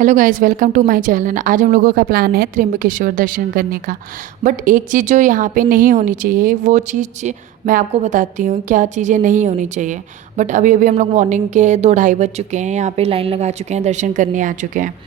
Hello guys, welcome to my channel. आज हम लोगों का प्लान है त्र्यंबकेश्वर दर्शन करने का। बट एक चीज़ जो यहाँ पे नहीं होनी चाहिए वो चीज़ मैं आपको बताती हूँ क्या चीज़ें नहीं होनी चाहिए। बट अभी अभी हम लोग मॉर्निंग के 2-2:30 बज चुके हैं, यहाँ पे लाइन लगा चुके हैं, दर्शन करने आ चुके हैं।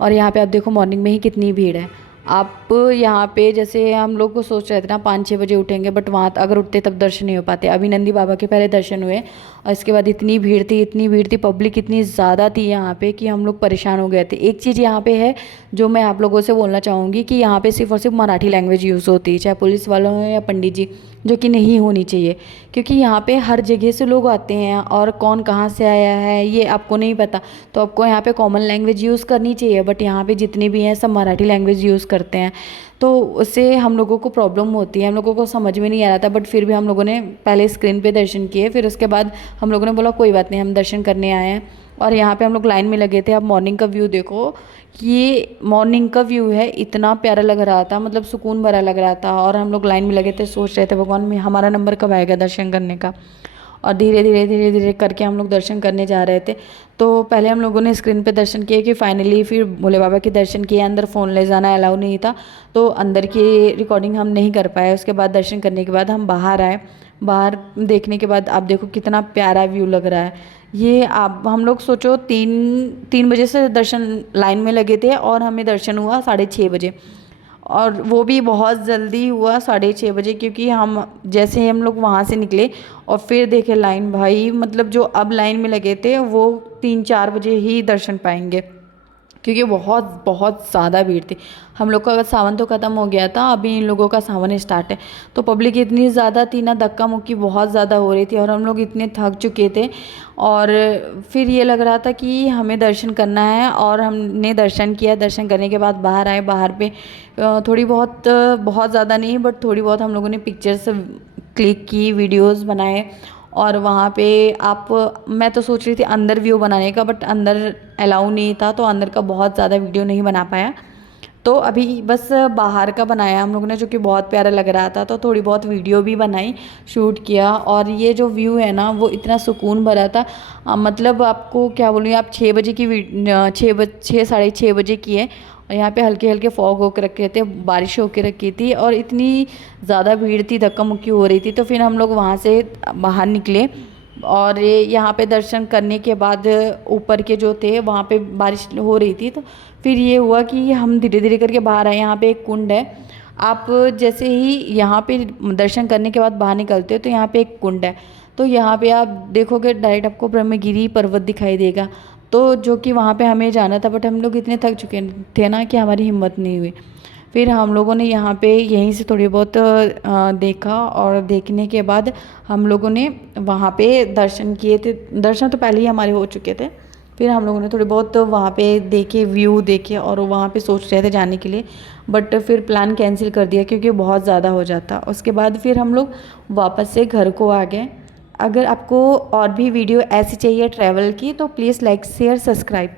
और यहाँ पे आप देखो मॉर्निंग में ही कितनी भीड़ है। आप यहाँ पे जैसे हम लोग को सोच रहे थे ना 5-6 बजे उठेंगे, बट वहाँ अगर उठते तब दर्शन नहीं हो पाते। अभी नंदी बाबा के पहले दर्शन हुए और इसके बाद इतनी भीड़ थी, इतनी भीड़ थी, पब्लिक इतनी ज़्यादा थी यहाँ पे कि हम लोग परेशान हो गए थे। एक चीज़ यहाँ पे है जो मैं आप लोगों से बोलना चाहूँगी कि यहाँ पे सिर्फ और सिर्फ मराठी लैंग्वेज यूज़ होती है, चाहे पुलिस वालों हो या पंडित जी, जो कि नहीं होनी चाहिए। क्योंकि यहाँ पे हर जगह से लोग आते हैं और कौन कहाँ से आया है ये आपको नहीं पता, तो आपको यहाँ पे कॉमन लैंग्वेज यूज़ करनी चाहिए। बट यहाँ पे जितने भी हैं सब मराठी लैंग्वेज यूज़ करते हैं, तो उससे हम लोगों को प्रॉब्लम होती है, हम लोगों को समझ में नहीं आ रहा था। बट फिर भी हम लोगों ने पहले स्क्रीन पे दर्शन किए, फिर उसके बाद हम लोगों ने बोला कोई बात नहीं, हम दर्शन करने आए हैं। और यहाँ पे हम लोग लाइन में लगे थे। अब मॉर्निंग का व्यू देखो, ये मॉर्निंग का व्यू है, इतना प्यारा लग रहा था, मतलब सुकून भरा लग रहा था। और हम लोग लाइन में लगे थे, सोच रहे थे भगवान में हमारा नंबर कब आएगा दर्शन करने का। और धीरे धीरे धीरे धीरे करके हम लोग दर्शन करने जा रहे थे। तो पहले हम लोगों ने स्क्रीन पे दर्शन किए कि फाइनली फिर भोले बाबा के दर्शन किए। अंदर फ़ोन ले जाना अलाउ नहीं था, तो अंदर की रिकॉर्डिंग हम नहीं कर पाए। उसके बाद दर्शन करने के बाद हम बाहर आए। बाहर देखने के बाद आप देखो कितना प्यारा व्यू लग रहा है। ये आप हम लोग सोचो 3 बजे से दर्शन लाइन में लगे थे और हमें दर्शन हुआ 6:30 बजे। और वो भी बहुत जल्दी हुआ 6:30 बजे, क्योंकि हम जैसे ही हम लोग वहाँ से निकले और फिर देखे लाइन, भाई मतलब जो अब लाइन में लगे थे वो 3-4 बजे ही दर्शन पाएंगे, क्योंकि बहुत बहुत ज़्यादा भीड़ थी। हम लोग का सावन तो ख़त्म हो गया था, अभी इन लोगों का सावन स्टार्ट है। तो पब्लिक इतनी ज़्यादा थी ना, धक्का मुक्की बहुत ज़्यादा हो रही थी और हम लोग इतने थक चुके थे। और फिर ये लग रहा था कि हमें दर्शन करना है और हमने दर्शन किया। दर्शन करने के बाद बाहर आए। बाहर पे थोड़ी बहुत, बहुत ज़्यादा नहीं बट थोड़ी बहुत हम लोगों ने पिक्चर्स क्लिक की, वीडियोज़ बनाए। और वहाँ पे आप मैं तो सोच रही थी अंदर व्यू बनाने का, बट अंदर अलाउ नहीं था, तो अंदर का बहुत ज़्यादा वीडियो नहीं बना पाया। तो अभी बस बाहर का बनाया हम लोगों ने, जो कि बहुत प्यारा लग रहा था। तो थोड़ी बहुत वीडियो भी बनाई, शूट किया। और ये जो व्यू है ना वो इतना सुकून भरा था। मतलब आपको क्या बोलूँ, आप 6 बजे की 6-6:30 बजे की है। और यहाँ पे हल्के हल्के फॉग होकर रखे थे, बारिश होकर रखी थी और इतनी ज़्यादा भीड़ थी, धक्का मुक्की हो रही थी। तो फिर हम लोग वहाँ से बाहर निकले। और ये यहाँ पे दर्शन करने के बाद ऊपर के जो थे वहाँ पे बारिश हो रही थी, तो फिर ये हुआ कि हम धीरे धीरे करके बाहर आए। यहाँ पे एक कुंड है। आप जैसे ही यहाँ पे दर्शन करने के बाद बाहर निकलते हो तो यहाँ पे एक कुंड है। तो यहाँ पे आप देखोगे डायरेक्ट आपको ब्रह्मगिरी पर्वत दिखाई देगा। तो जो कि वहाँ पे हमें जाना था, बट हम लोग इतने थक चुके थे ना कि हमारी हिम्मत नहीं हुई। फिर हम लोगों ने यहाँ पे यहीं से थोड़ी बहुत देखा। और देखने के बाद हम लोगों ने वहाँ पे दर्शन किए थे। दर्शन तो पहले ही हमारे हो चुके थे। फिर हम लोगों ने थोड़े बहुत वहाँ पे देखे, व्यू देखे, और वहाँ पे सोच रहे थे जाने के लिए, बट फिर प्लान कैंसिल कर दिया क्योंकि बहुत ज़्यादा हो जाता। उसके बाद फिर हम लोग वापस से घर को आ गए। अगर आपको और भी वीडियो ऐसी चाहिए ट्रैवल की तो प्लीज़ लाइक शेयर सब्सक्राइब।